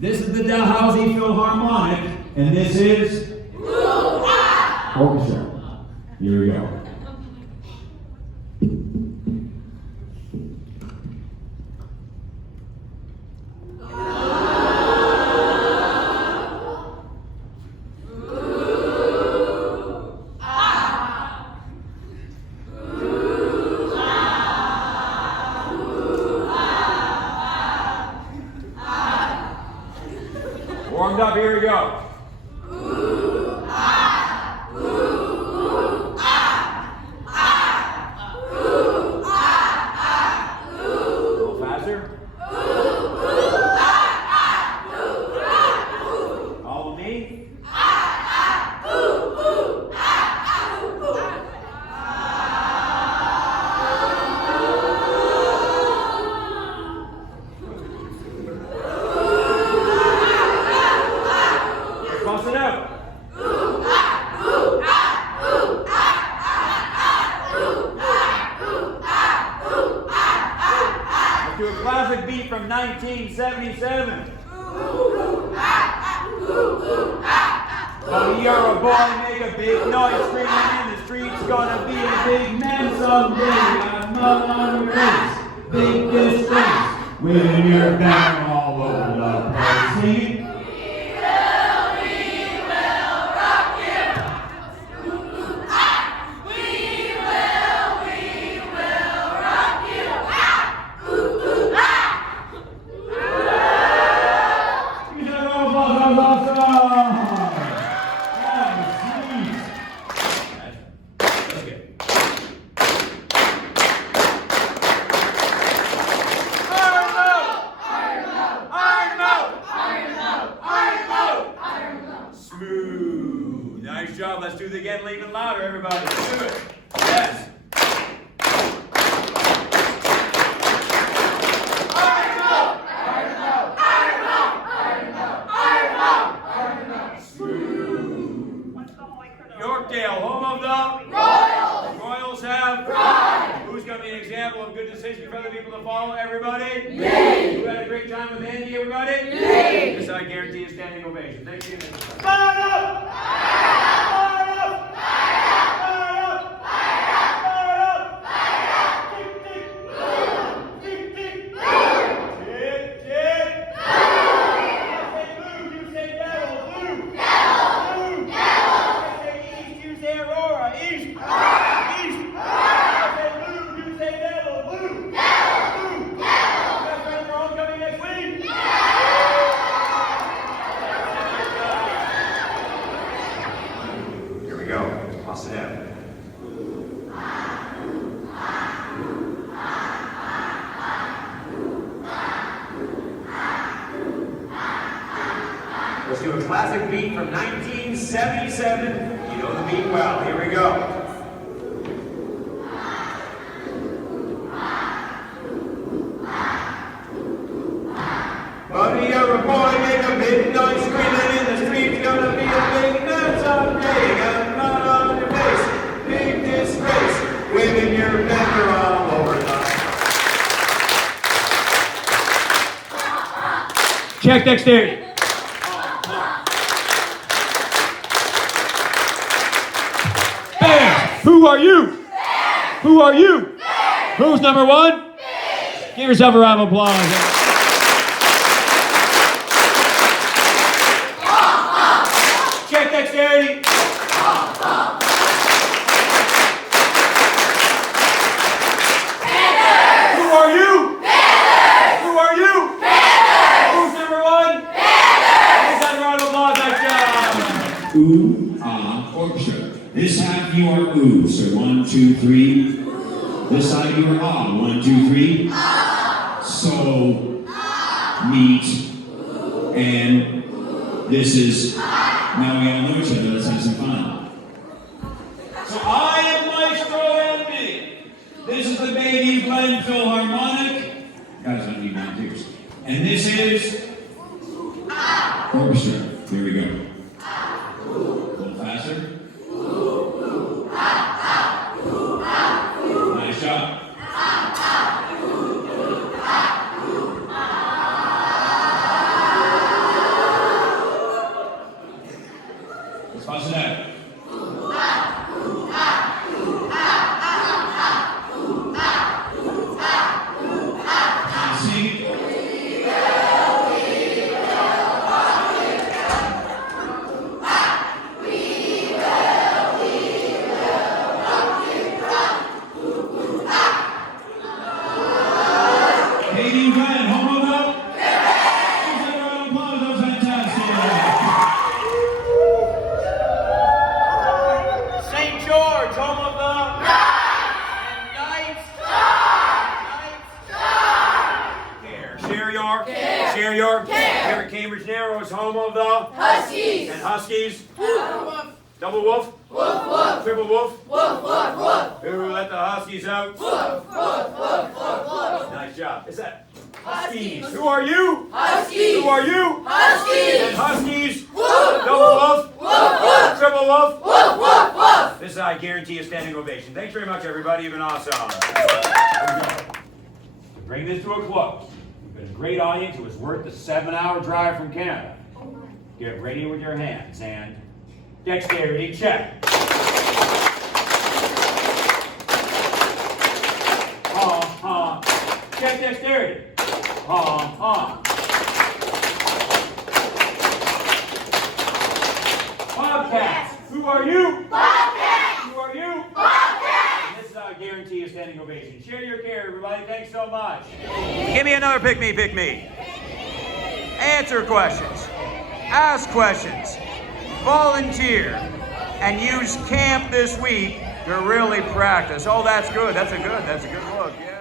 This is the Dalhousie Philharmonic, and this is orchestra. Here we go. Warmed up, here we go. To a classic beat from 1977. When you're a boy, make a big noise, screaming in the streets, gonna be a big man someday. Got a mud on your face, big disgrace, waving your banner all over the place. Singing. Nice job. Let's do it again, even louder, everybody. Let's do it. Yes. Yorkdale, home of the Royals. Royals have pride. Who's going to be an example of good decision for other people to follow? Everybody? Me. Who had a great time with Andy? Everybody? Me. This I guarantee a standing ovation. Thank you. Fire up! Sit down. Let's do a classic beat from 1977. You know the beat well. Here we go. Buddy, you're a boy, make a big noise, screaming in the streets, gonna be a big man someday. Waving your banner all over the check dexterity. Bears, who are you? Who are you? Who's number one? Give yourself a round of applause. Check dexterity. Ooh, ah, orchestra. This half you are ooh, so 1, 2, 3. This side you are ah, 1, 2, 3. So, meet, and this is, now we all know each other, let's have some fun. So I am Maestro Andy. This is the Baby Glen Philharmonic. Guys, don't need volunteers. And this is orchestra. Here we go. A little faster. Nice job. Let's bust it out. Share your care. Cambridge Narrow is home of the Huskies. And Huskies. Woof. Double woof. Woof, woof. Triple woof. Woof, woof, woof. Who let the Huskies out? Woof, woof, woof, woof, woof. Nice job. Is that Huskies. Who are you? Huskies. Who are you? Huskies. And Huskies. Woof. Double woof. Woof, woof. Triple woof. Woof, woof, woof. This I guarantee a standing ovation. Thanks very much, everybody. You've been awesome. To bring this to a close, you've been a great audience. It was worth the 7-hour drive from Canada. Get ready with your hands and dexterity check. Check dexterity. Bobcats. Who are you? Bobcats. Who are you? Bobcats. This is our guarantee a standing ovation. Share your care, everybody. Thanks so much. Give me another pick me. Answer questions. Ask questions. Volunteer. And use camp this week to really practice. Oh, that's good. That's a good look. Yeah.